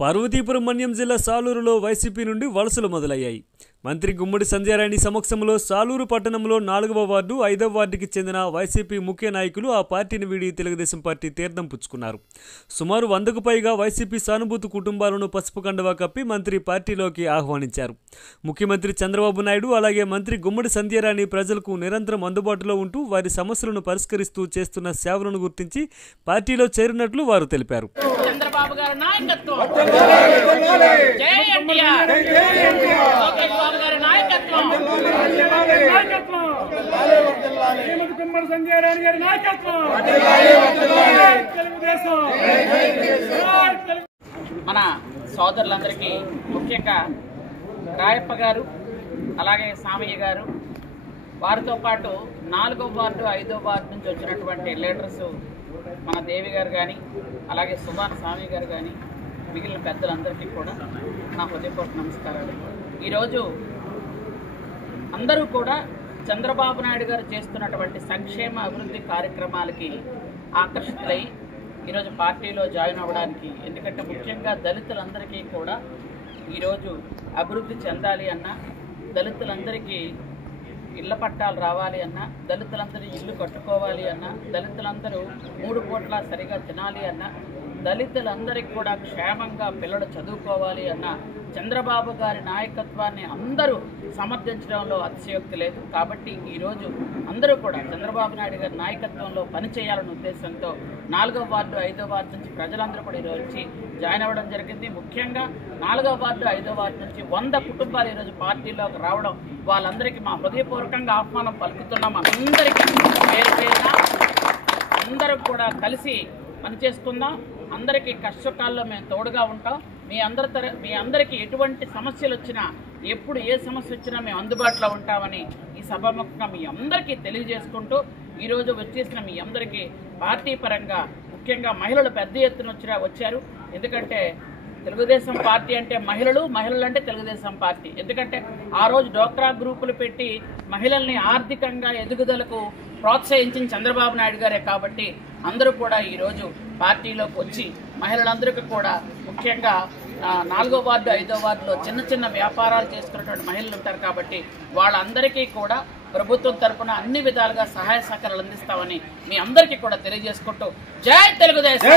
పార్వతీపురం మన్యం జిల్లా సాలూరులో వైసీపీ నుండి వలసలు మొదలయ్యాయి. మంత్రి గుమ్మడి సంధ్యారాణి సమక్షంలో సాలూరు పట్టణంలో 4వ వార్డు 5వ వార్డుకి చెందిన వైసీపీ ముఖ్య నాయకులు ఆ పార్టీని వీడి తెలుగుదేశం పార్టీ తీర్థం పుచ్చుకున్నారు. సుమారు 100కు పైగా వైసీపీ సానుభూతి కుటుంబాలను పసుపు కండువా కప్పి మంత్రి పార్టీలోకి ఆహ్వానించారు. ముఖ్యమంత్రి చంద్రబాబు నాయుడు అలాగే మంత్రి గుమ్మడి సంధ్యారాణి ప్రజలకు నిరంతరం అందుబాటులో ఉంటూ వారి సమస్యలను పరిష్కరిస్తూ చేస్తున్న సేవలను గుర్తించి పార్టీలో చేరినట్లు వారు తెలిపారు. చంద్రబాబు గారి నాయకత్వం, జై ఎన్టీఆర్, లోకేష్ బాబు గారి నాయకత్వం, గుమ్మడి సంధ్యారాణి గారి నాయకత్వం, తెలుగుదేశం. మన సోదరులందరికీ ముఖ్యంగా రాయప్ప గారు అలాగే సామయ్య గారు, వారితో పాటు 4వ వార్డు 5వ వార్డు నుంచి వచ్చినటువంటి లీడర్స్ మన దేవి గారు కానీ అలాగే సుభాన్ స్వామి గారు కానీ మిగిలిన పెద్దలందరికీ కూడా నా హృదయపూర్వక నమస్కారాలు. ఈరోజు అందరూ కూడా చంద్రబాబు నాయుడు గారు చేస్తున్నటువంటి సంక్షేమ అభివృద్ధి కార్యక్రమాలకి ఆకర్షితులై ఈరోజు పార్టీలో జాయిన్ అవ్వడానికి, ఎందుకంటే ముఖ్యంగా దళితులందరికీ కూడా ఈరోజు అభివృద్ధి చెందాలి అన్నా, దళితులందరికీ ఇళ్ల పట్టాలు రావాలి అన్నా, దళితులందరూ ఇల్లు కట్టుకోవాలి అన్నా, దళితులందరూ 3 పూట్ల సరిగా తినాలి అన్నా, దళితులందరికీ కూడా క్షేమంగా పిల్లలు చదువుకోవాలి అన్నా చంద్రబాబు గారి నాయకత్వాన్ని అందరూ సమర్థించడంలో అతిశయోక్తి లేదు. కాబట్టి ఈరోజు అందరూ కూడా చంద్రబాబు నాయుడు గారి నాయకత్వంలో పనిచేయాలనే ఉద్దేశంతో 4వ వార్డు 5వ వార్డు నుంచి ప్రజలందరూ కూడా ఈరోజు వచ్చి జాయిన్ అవ్వడం జరిగింది. ముఖ్యంగా 4వ వార్డు 5వ వార్డు నుంచి 100 కుటుంబాలు ఈరోజు పార్టీలోకి రావడం, వాళ్ళందరికీ మా హృదయపూర్వకంగా ఆహ్వానం పలుకుతున్నాం. అందరికీ పేరు పేరున అందరూ కూడా కలిసి పనిచేసుకుందాం. అందరికీ కష్టకాల్లో మేము తోడుగా ఉంటాం. మీ అందరికీ ఎటువంటి సమస్యలు వచ్చినా, ఎప్పుడు ఏ సమస్య వచ్చినా మేము అందుబాటులో ఉంటామని ఈ సభాముఖంగా మీ అందరికీ తెలియజేసుకుంటూ, ఈరోజు వచ్చేసిన మీ అందరికీ పార్టీ పరంగా ముఖ్యంగా మహిళలు పెద్ద ఎత్తున వచ్చారు. ఎందుకంటే తెలుగుదేశం పార్టీ అంటే మహిళలు అంటే తెలుగుదేశం పార్టీ. ఎందుకంటే ఆ రోజు డోక్రా గ్రూపులు పెట్టి మహిళల్ని ఆర్థికంగా ఎదుగుదలకు ప్రోత్సహించిన చంద్రబాబు నాయుడు గారే. కాబట్టి అందరూ కూడా ఈరోజు పార్టీలోకి వచ్చి మహిళలందరికీ కూడా ముఖ్యంగా 4వ వార్డు 5వ వార్డులో చిన్న చిన్న వ్యాపారాలు చేసుకున్నటువంటి మహిళలు ఉంటారు. కాబట్టి వాళ్ళందరికీ కూడా ప్రభుత్వం తరఫున అన్ని విధాలుగా సహాయ సహకారాలు అందిస్తామని మీ అందరికీ కూడా తెలియజేసుకుంటూ జై తెలుగుదేశం.